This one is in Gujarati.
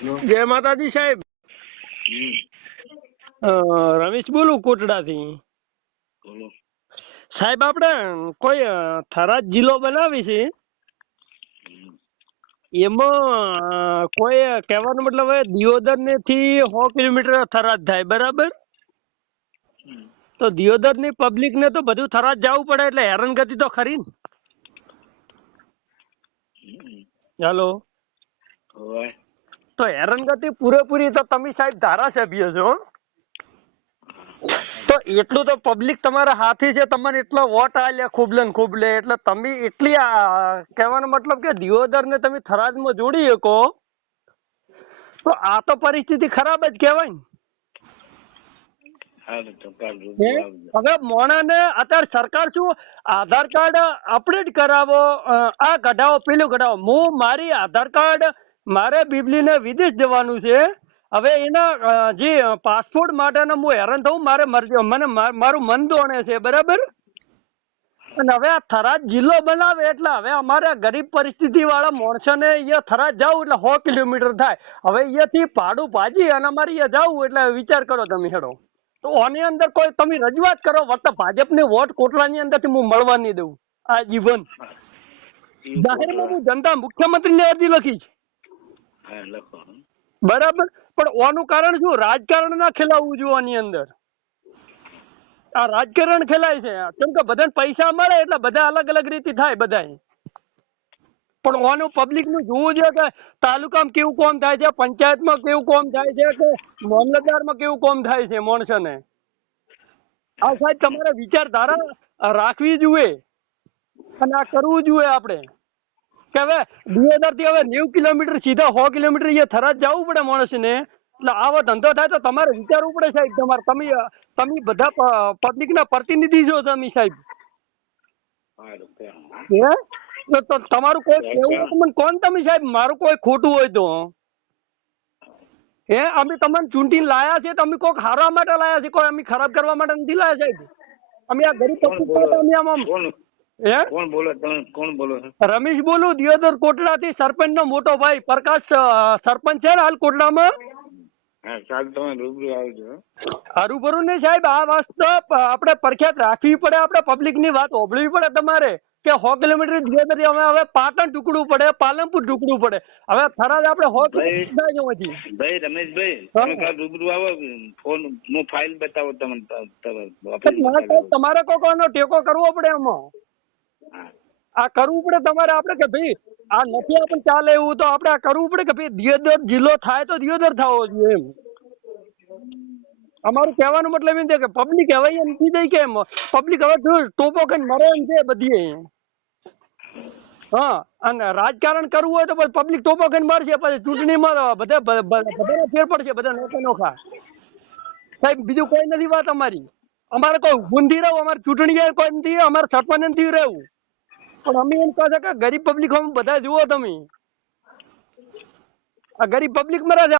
જય માતાજી સાહેબ. રમેશ બોલું કોટડાથી. સાહેબ આપણે કોઈ થરાદ જિલ્લો બનાવી છે, એમાં કોઈ કહેવાનો મતલબ દિયોદર ને થી 100 કિલોમીટર થરાદ થાય, બરાબર? તો દિયોદર ની પબ્લિક ને તો બધું થરાદ જવું પડે, એટલે હેરાનગતિ તો ખરી ને. હેલો, તો હેરાનગતિ પૂરેપૂરી તો તમે સાહેબ ધારાસભ્ય છો, તો એટલું તો પબ્લિક તમારા હાથી છે, તમને એટલો વોટ આલ્યા ખૂબલે ને ખૂબલે, એટલે તમે એટલી કહેવાનો મતલબ કે દિયોદર ને તમે થરાદમાં જોડી શકો, તો આ તો પરિસ્થિતિ ખરાબ જ કહેવાય ને. હવે મોણાને અત્યારે સરકાર શું આધાર કાર્ડ અપડેટ કરાવો, આ કઢાવો, પેલું કઢાવો. હું મારી આધાર કાર્ડ મારે બીબલીને વિદેશ જવાનું છે, હવે એના જે પાસપોર્ટ માટેનો હું હેરાન થવું, મને મારું મન દોણે છે, બરાબર? અને હવે આ થરાદ જિલ્લો બનાવે એટલે હવે અમારે ગરીબ પરિસ્થિતિ વાળા માણસોને અહીંયા થરાદ જવું એટલે 100 કિલોમીટર થાય. હવે અહીંયાથી ભાડું ભાજી અને અમારે અહીંયા જવું એટલે વિચાર કરો તમે હેડો. તો આની અંદર કોઈ તમે રજૂઆત કરો, વત્તા ભાજપને વોટ કોટલાની અંદરથી હું મળવા નહીં દઉં આ જીવન. જાહેરમાં હું જનતા મુખ્યમંત્રીને અરજી લખીશ, બરાબર? પણ ઓનું કારણ શું? રાજકારણ ના ખેલાવવું જોઈએ આની અંદર. આ રાજકારણ ખેલાય છે કેમ કે બધાને પૈસા મળે એટલે બધા અલગ અલગ રીતે થાય બધાય. પણ ઓનું પબ્લિક નું જોવું જોઈએ કે તાલુકામાં કેવું કોમ થાય છે, પંચાયતમાં કેવું કોમ થાય છે, કે મામલતદારમાં કેવું કોમ થાય છે માણસોને. આ સાહેબ તમારે વિચારધારા રાખવી જોઈએ અને આ કરવું જોઈએ આપણે કે હવે દિયોદર થી હવે 90 કિલોમીટર સીધા 100 કિલોમીટર અહીંયા થરાદ જવું પડે માણસને. એટલે આવો ધંધો થાય તો તમારે વિચારવું પડે સાહેબ. તમે બધા પબ્લિક ના પ્રતિનિધિ છો તમે સાહેબ. તો તમારું કોઈ કેવું મને કોણ તમે સાહેબ, મારું કોઈ ખોટું હોય તો અમે તમને ચૂંટીને લાયા છે, તમે કોઈક હારવા માટે લાયા છે, કોઈ અમે ખરાબ કરવા માટે નથી લાયા સાહેબ. અમે આ ગરીબ પબ્લિક અમે આમ કોણ બોલો? તમે કોણ બોલો? રમેશ બોલું, દિયોદર કોટડાથી, સરપંચ નો મોટો ભાઈ. પ્રકાશ સરપંચ છે ને હાલ કોટડામાં. રૂબરૂ નહીં સાહેબ, આ વસ્તુ આપણે પ્રખ્યાત રાખવી પડે, આપણે પબ્લિક ની વાત હોભળવી પડે તમારે કે 100 કિલોમીટર દિયોદર હવે પાટણ ટુકડું પડે, પાલનપુર ટુકડું પડે. હવે થરાદ આપણે 100 કિલોમીટર. ભાઈ રમેશભાઈ, રૂબરૂ આવો, ફોન હું ફાઇલ બતાવો તમને. તમારે કોઈનો ટેકો કરવો પડે એમાં. આ કરવું પડે તમારે, આપણે કે ભાઈ આ નથી આપણને ચાલે એવું, તો આપણે આ કરવું પડે કે ભાઈ દિયોદર જિલ્લો થાય તો દિયોદર થવો જોઈએ એમ. અમારું કહેવાનું મતલબ એમ છે કે પબ્લિક હવે એમ નથી થઈ કે પબ્લિક હવે ટોપો કઈ મરે એમ છે બધી. હા, અને રાજકારણ કરવું હોય તો પછી પબ્લિક ટોપો કઈ મરશે, પછી ચૂંટણીમાં બધા ફેર પડશે, બધા નોખા નોખા સાહેબ. બીજું કોઈ નથી વાત અમારી. અમારે કોઈ ઊભું નથી રહેવું, અમારે ચૂંટણી કોઈ નથી, અમારે સરપંચ નથી રહેવું. પણ અમે એમ કહે છે કે ગરીબ પબ્લિક બધા જુઓ તમે, આ ગરીબ પબ્લિક મરે છે.